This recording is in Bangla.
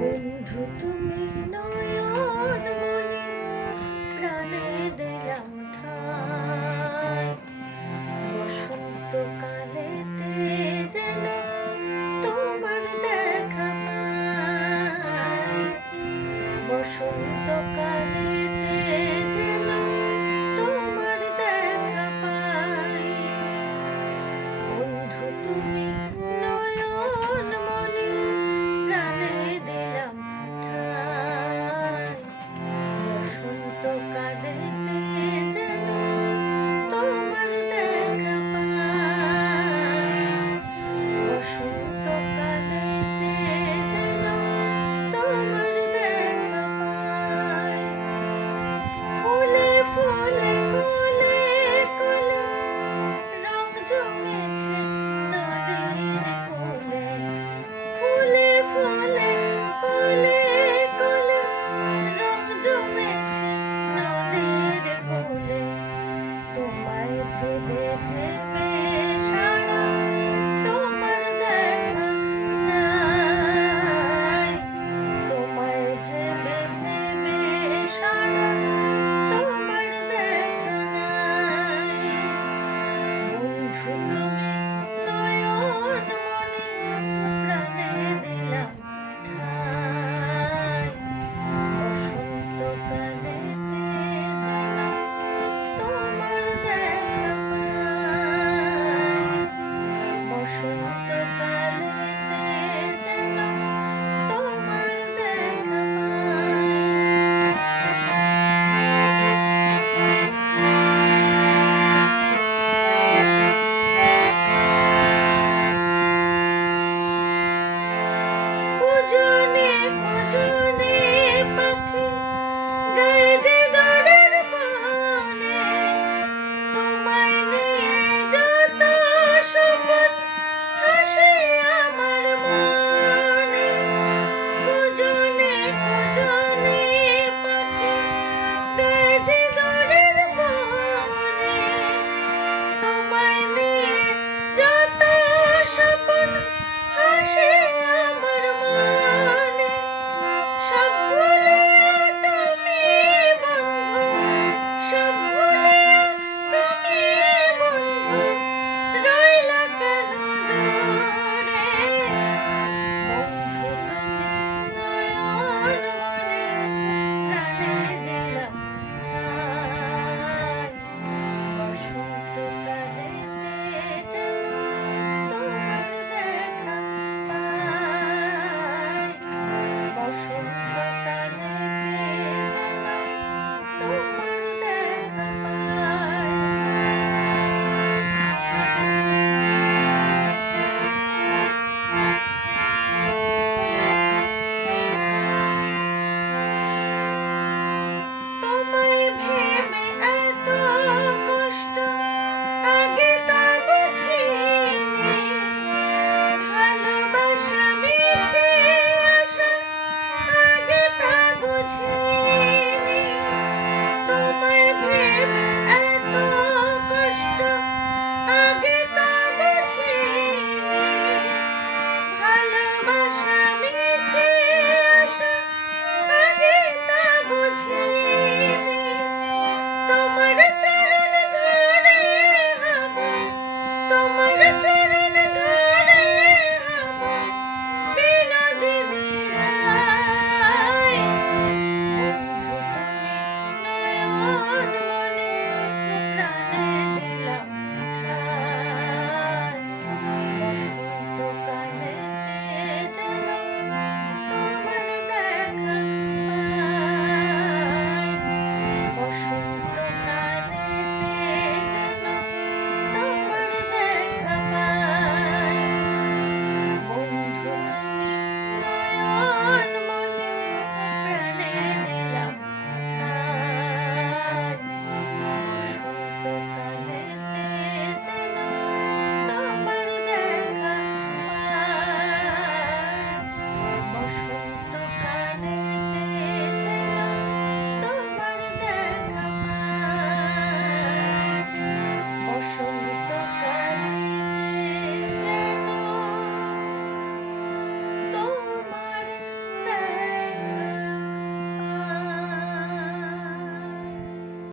বন্ধু তুমি নয়ন মনি প্রাণে দিলাম ঠাই, বসন্ত কালেতে যেন তোমার দেখা পাই, বসন্ত কালেতে যেন তোমার দেখা পাই। বন্ধু তুমি নয়ন মনি প্রাণে দিলাম ঠাই, বসন্ত কালেতে যেন তোমার দেখা পাই, বসন্ত কালেতে যেন তোমার দেখা পাই। ফুলে ফুলে কোলে কোলে রং জমেছে নদীর কোলে, ফুলে ফুলে কোলে কোলে রং জমেছে নদীর কোলে। তোমায় ভেবে ভেবে সারা তোমার দেখা নাই, তোমায় ভেবে ভেবে সারা তোমার দেখা নাই। বন্ধু তুমি নয়ন মনি প্রাণে দিলাম ঠাই, বসন্ত কালেতে যেন তোমার দেখা পাই, বসন্ত কালেতে যেন তোমার দেখা পাই।